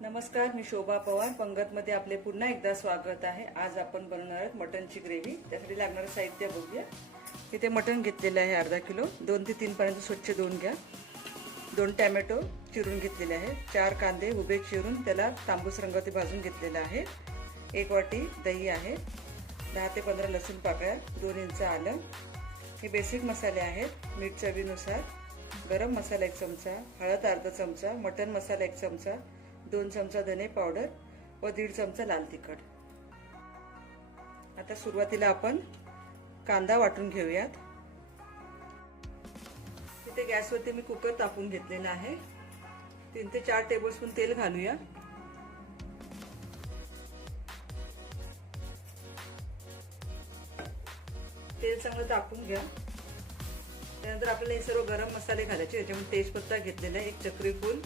नमस्कार मी शोभा पवार. पंगतमध्ये आपले पुन्हा एकदा स्वागत आहे. आज आपण बनवणार आहोत मटनची ग्रेव्ही. त्यासाठी लागणारं साहित्य बघूया. इथे मटण घेतलेलं आहे अर्धा किलो. दोन ते तीनपर्यंत स्वच्छ धुवून घ्या. दोन टॅमॅटो चिरून घेतलेले आहे चार कांदे उभे चिरून त्याला तांबूस रंगावरती भाजून घेतलेला आहे. एक वाटी दही आहे. दहा ते पंधरा लसूण पाकळ्या दोन इंच आलं. हे बेसिक मसाले आहेत. मीठ चवीनुसार. गरम मसाला एक चमचा हळद अर्धा चमचा मटन मसाला एक चमचा दोन चमचा धने पावडर व दीड चमचा लाल तिखट. आता सुरुवातीला आपण कांदा वाटून घेऊयात. तिथे गॅसवरती मी कुकर तापून घेतलेला आहे. तीन ते चार टेबलस्पून तेल घालूया. तेल चांगलं तापून घ्या. त्यानंतर आपल्याला हे सर्व गरम मसाले घालायचे त्याच्यामध्ये तेजपत्ता घेतलेला आहे एक चक्री फूल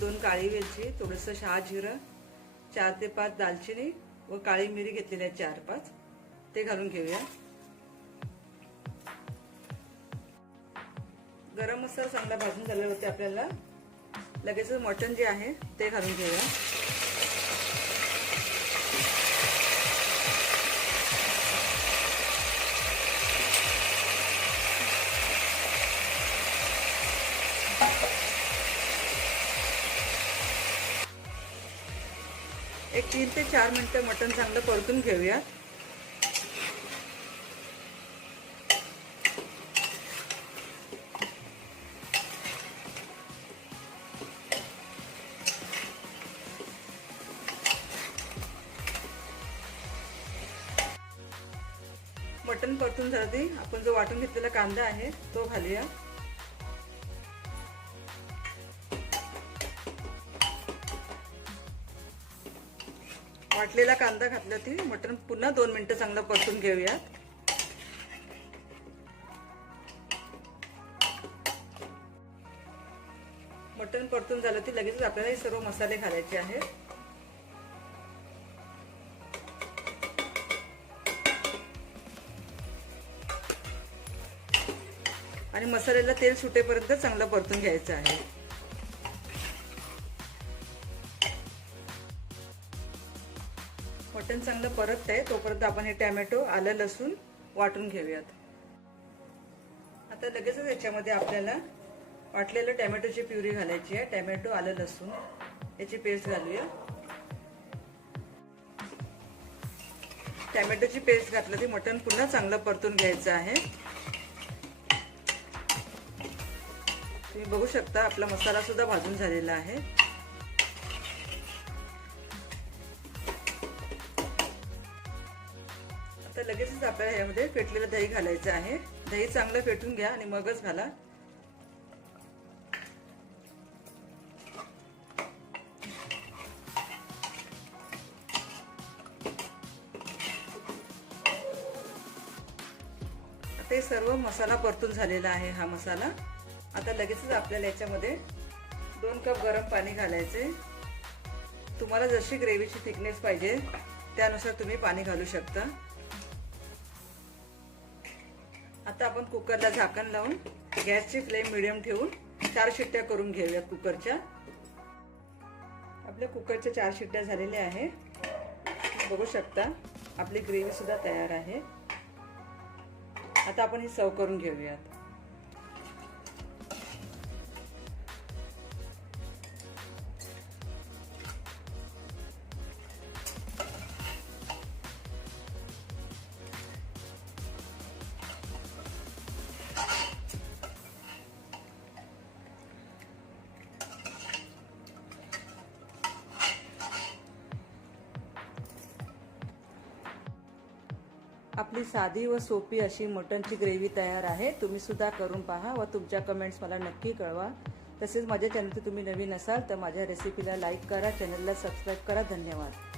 दोन काळी वेलची थोडंसं शहा जिरं चार ते पाच दालचिनी व काळी मिरी घेतलेली आहे चार पाच. ते घालून घेऊया. गरम मसाला चांगला भाजून झाल्यावरती आपल्याला लगेच मटण जे आहे ते घालून घेऊया. एक तीन ते चार मिनटं मटण चांगलं परतून घेऊया. मटण परतून झालं आपण जो वाटून घेतलेला कांदा आहे तो घालूया. वाटलेला कांदा घातला ती. मटण पुन्हा दोन मिनटं चांगलं परतून घेऊयात. मटण परतून झालं ती लगेचच आपल्याला हे सर्व मसाले घालायचे आहेत. आणि मसाल्याला तेल सुटेपर्यंत चांगलं परतून घ्यायचं आहे. मटण चांगलं परत आहे तोपर्यंत आपण हे टॅमॅटो आलं लसूण वाटून घेऊयात. आता लगेचच याच्यामध्ये आपल्याला वाटलेलं टॅमॅटोची प्युरी घालायची आहे. टॅमॅटो आलं लसूण याची पेस्ट घालूया. टॅमॅटोची पेस्ट घातलं ती मटण पुन्हा चांगलं परतून घ्यायचं आहे. तुम्ही बघू शकता आपला मसाला सुद्धा भाजून झालेला आहे. लगेचच आपल्याला यामध्ये फेटलेलं दही घालायचं आहे. दही चांगलं फेटून घ्या आणि मगच घाला. ते सर्व मसाला परतून झालेला आहे हा मसाला. आता लगेचच आपल्याला याच्यामध्ये दोन कप गरम पाणी घालायचे. तुम्हाला जशी ग्रेव्हीची थिकनेस पाहिजे त्यानुसार तुम्ही पाणी घालू शकता. आता आपण कुकरला झाकण लावून गॅसची फ्लेम मिडियम ठेवून चार शिट्ट्या करून घेऊयात कुकरच्या. आपल्या कुकरच्या चार शिट्ट्या झालेल्या आहे बघू शकता आपली ग्रेव्ही सुद्धा तयार आहे. आता आपण ही सर्व करून घेऊयात. आपली साधी व सोपी अशी मटनची ग्रेव्ही तयार आहे. तुम्ही सुद्धा करून पहा व तुमच्या कमेंट्स मला नक्की कळवा. तसेच माझ्या चॅनलचे तुम्ही नवीन असाल तर माझ्या रेसिपीला लाईक करा चॅनलला सबस्क्राईब करा. धन्यवाद.